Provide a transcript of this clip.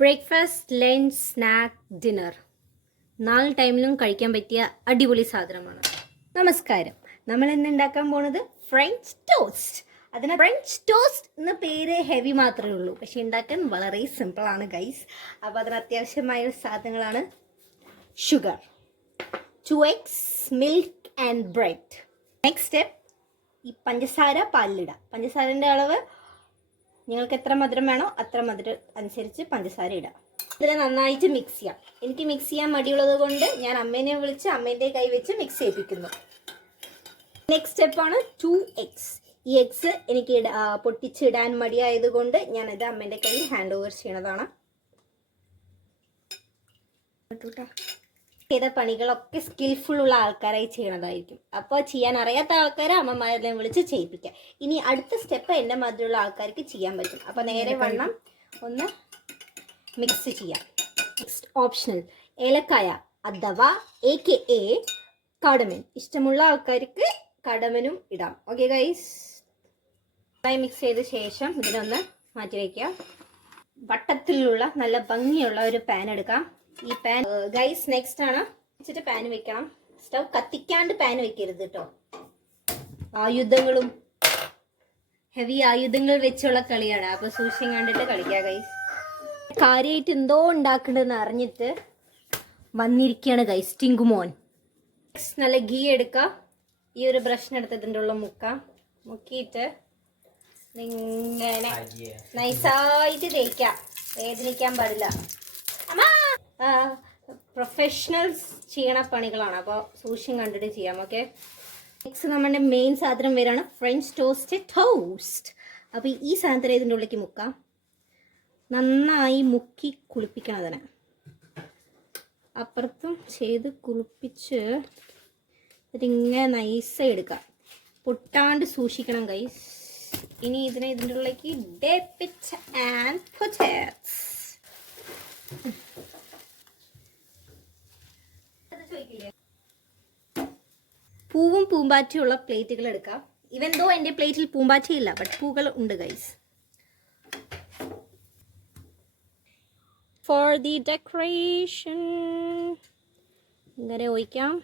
Breakfast, lunch, snack, dinner 4 ടൈമിലും കഴിക്കാൻ പറ്റിയ അടിപൊളി സാധനമാണ്. നമസ്കാരം. നമ്മൾ ഇന്ന് ഉണ്ടാക്കാൻ പോണത് ഫ്രഞ്ച് ടോസ്റ്റ്. അതിന് ഫ്രഞ്ച് ടോസ്റ്റ് എന്ന പേര് ഹെവി മാത്രമേ ഉള്ളൂ, പക്ഷെ ഉണ്ടാക്കാൻ വളരെ സിമ്പിളാണ് ഗൈസ്. അപ്പോൾ അതിന് അത്യാവശ്യമായ സാധനങ്ങളാണ് sugar, 2 eggs, milk and bread. Next step, ഈ പഞ്ചസാര പാലിലിടാം. പഞ്ചസാരൻ്റെ അളവ് നിങ്ങൾക്ക് എത്ര മധുരം വേണോ അത്ര മധുരം അനുസരിച്ച് പഞ്ചസാര ഇടാം. ഇതിനെ നന്നായിട്ട് മിക്സ് ചെയ്യാം. എനിക്ക് മിക്സ് ചെയ്യാൻ മടിയുള്ളത് കൊണ്ട് ഞാൻ അമ്മേനെ വിളിച്ച് അമ്മേൻ്റെ കൈ വെച്ച് മിക്സ് ചെയ്യിപ്പിക്കുന്നു. നെക്സ്റ്റ് സ്റ്റെപ്പാണ് 2 eggs. ഈ എഗ്സ് എനിക്ക് പൊട്ടിച്ചിടാൻ മടിയായതുകൊണ്ട് ഞാനിത് അമ്മേൻ്റെ കയ്യിൽ ഹാൻഡ് ഓവർ ചെയ്യണതാണ്. ചെയ്ത പണികളൊക്കെ സ്കിൽഫുൾ ഉള്ള ആൾക്കാരായി ചെയ്യണതായിരിക്കും. അപ്പോൾ ചെയ്യാൻ അറിയാത്ത ആൾക്കാരെ അമ്മമാരെല്ലാം വിളിച്ച് ചെയ്യിപ്പിക്കാം. ഇനി അടുത്ത സ്റ്റെപ്പ് എൻ്റെ മധുരമുള്ള ആൾക്കാർക്ക് ചെയ്യാൻ പറ്റും. അപ്പോൾ നേരെ വണ്ണം ഒന്ന് മിക്സ് ചെയ്യാം. നെക്സ്റ്റ് ഓപ്ഷണൽ, ഏലക്കായ അഥവാ AKA കടമൻ. ഇഷ്ടമുള്ള ആൾക്കാർക്ക് കടമനും ഇടാം. ഓക്കെ ഗൈസ്, മിക്സ് ചെയ്ത ശേഷം ഇതിനൊന്ന് മാറ്റി വയ്ക്കാം. വട്ടത്തിലുള്ള നല്ല ഭംഗിയുള്ള ഒരു പാൻ എടുക്കാം. ഈ പാൻ ഗൈസ് നെക്സ്റ്റ് ആണ് വെച്ചിട്ട് പാൻ വെക്കണം. സ്റ്റവ് കത്തിക്കാണ്ട് പാൻ വെക്കരുത് കേട്ടോ. ആയുധങ്ങളും ഹെവി ആയുധങ്ങൾ വെച്ചുള്ള കളിയാണ്, അപ്പോൾ സൂക്ഷിച്ച് കണ്ടിട്ട് കളിക്കുക ഗൈസ്. കാര്യമായിട്ട് എന്തോ ഉണ്ടാക്കണ്ടെന്ന് അറിഞ്ഞിട്ട് വന്നിരിക്കുകയാണ് ഗൈസ് ടിങ്കുമോൻ. നല്ല ഗീ എടുക്കാം. ഈ ഒരു ബ്രഷിനെടുത്ത് ഇതിൻ്റെ ഉള്ള മുക്കിയിട്ട് ഇങ്ങനെ നൈസായിട്ട് തേക്കാം. വേദനിക്കാൻ പാടില്ല. പ്രൊഫഷണൽസ് ചെയ്യണ പണികളാണ്, അപ്പോൾ സൂക്ഷ്യം കണ്ടിട്ട് ചെയ്യാം. ഓക്കെ, നെക്സ്റ്റ് നമ്മുടെ മെയിൻ സാധനം വരാണ് ഫ്രഞ്ച് ടോസ്റ്റ്. അപ്പോൾ ഈ സാധനത്തിന് ഇതിൻ്റെ ഉള്ളിലേക്ക് മുക്കാം. നന്നായി മുക്കി കുളിപ്പിക്കണം. അതിനെ അപ്പുറത്തും ചെയ്ത് കുളിപ്പിച്ച് ഇതിങ്ങനെ നൈസായി എടുക്കാം. പൊട്ടാണ്ട് സൂക്ഷിക്കണം ഗൈസ്. ഇനി ഇതിനെ ഇതിൻ്റെ ഉള്ളിലേക്ക് dip it and put it. പൂവും പൂമ്പാറ്റയുള്ള പ്ലേറ്റുകൾ എടുക്കാം. ഇവൻ ദോ എൻ്റെ പ്ലേറ്റിൽ പൂമ്പാറ്റയില്ല, ബട്ട് പൂകൾ ഉണ്ട് ഗൈസ്. ഫോർ ദി ഡെക്കറേഷൻ ഇങ്ങനെ ഒഴിക്കാം.